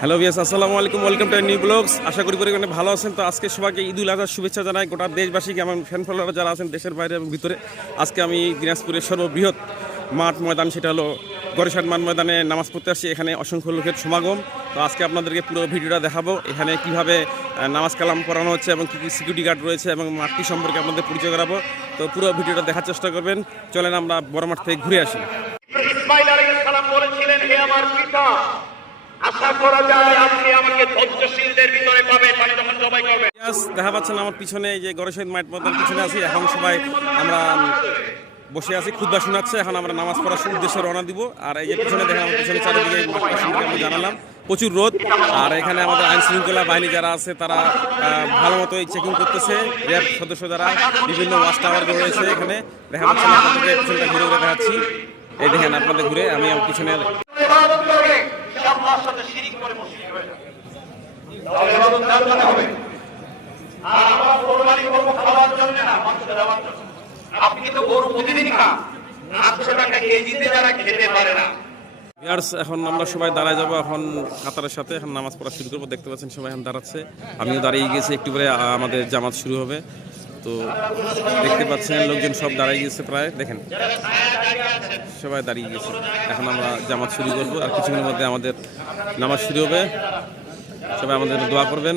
Hello viewers, আসসালামু আলাইকুম। Welcome to new blogs. আশা করি পরিমাণে ভালো আছেন। তো আজকে সবাইকে ঈদুল আজহার শুভেচ্ছা জানাই গোটা দেশবাসীকে, আমার ফ্যান ফলোয়ার যারা আছেন দেশের বাইরে এবং ভিতরে। আজকে আমি দিনাজপুরের সর্ববৃহৎ মাঠ ময়দান, সেটা হলো গড়েশাট মাঠ ময়দানে নামাজ পড়তে আসছি। এখানে অসংখ্য লোকের সমাগম। তো আজকে আপনাদেরকে পুরো ভিডিওটা দেখাবো, এখানে কিভাবে নামাজ কালাম পড়ানো হচ্ছে এবং কী কী সিকিউরিটি গার্ড রয়েছে এবং মাঠটি সম্পর্কে আপনাদের পরিচয় করাবো। তো পুরো ভিডিওটা দেখার চেষ্টা করবেন। চলেন আমরা বড় মাঠ থেকে ঘুরে আসি। ইসমাঈল আলাইহিস সালাম বলেছিলেন, হে আমার পিতা, আশা করা যায় আপনি আমাকে ধৈর্যশীলদের ভিতরে পাবেন, মানে যখন জবাই করবেন। দেখা পাচ্ছেন আমার পিছনে, এই যে গড়েশাট মাঠ ময়দান পিছনে আছি। এখন সবাই আমরা বসে আছি, খুতবা শোনাচ্ছে। এখন আমরা নামাজ পড়ার উদ্দেশ্যে রওনা দিব। আর এই যে পিছনে দেখেন, আমার পিছনে চারিদিকে মাঠটা সম্পর্কে আমরা জানালাম, প্রচুর রোদ। আর এখানে আমাদের আইন শৃঙ্খলা বাহিনী যারা আছে তারা ভালো মতো চেকিং করতেছে। র্যাব সদস্য যারা বিভিন্ন ওয়াচ টাওয়ার রয়েছে এখানে দেখা পাচ্ছেন। আপনাদেরকে পিছনটা ঘুরে ঘুরে দেখাচ্ছি। এই দেখেন আপনাদের ঘুরে, আমি আমার পিছনে ইবাদত করবে, সে আল্লাহর সাথে শিরিক করে মুশরিক হয়ে যাবে। তাহলে ইবাদত কার জন্য হবে? আর আমরা কোরবানি করব খাওয়ার জন্য না, মানুষকে দেওয়ার জন্য। আপনি তো গরু প্রতিদিন খান, 800 টাকা কেজিতে যারা খেতে পারে না। এখন আমরা সবাই দাঁড়ায় যাবো এখন কাতারের সাথে। এখন নামাজ পড়া শুরু করবো। দেখতে পাচ্ছেন সবাই এখন দাঁড়াচ্ছে, আমিও দাঁড়িয়ে গেছি। একটু পরে আমাদের জামাত শুরু হবে। তো দেখতে পাচ্ছেন লোকজন সব দাঁড়িয়ে গেছে প্রায়, দেখেন সবাই দাঁড়িয়ে গেছে। এখন আমরা জামাত শুরু করবো, আর কিছুক্ষণের মধ্যে আমাদের নামাজ শুরু হবে। সবাই আমাদের দোয়া করবেন।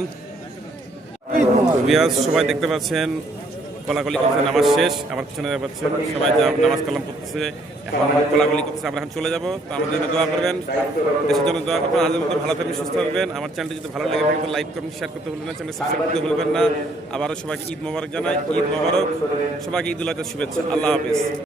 বিয়াস সবাই দেখতে পাচ্ছেন কোলাকুলি করছে, নামাজ শেষ। আমার পিছনে পাচ্ছেন সবাই নামাজ কালাম করতেছে, এখন কোলাকুলি করতেছে। আমরা এখন চলে যাবো। তো আমাদের জন্য দোয়া করবেন, দেশের জন্য দোয়া করবেন। আজের মতো ভালো থাকবেন, সুস্থ থাকবেন। আমার চ্যানেলটি যদি ভালো লাগে থাকে তো লাইক করবেন, শেয়ার করতে ভুলবেন না, চ্যানেল সাবস্ক্রাইব করতে ভুলবেন না। আবারও সবাইকে ঈদ মোবারক জানাই। ঈদ মোবারক, সবাইকে ঈদুল আজহার শুভেচ্ছা। আল্লাহ হাফেজ।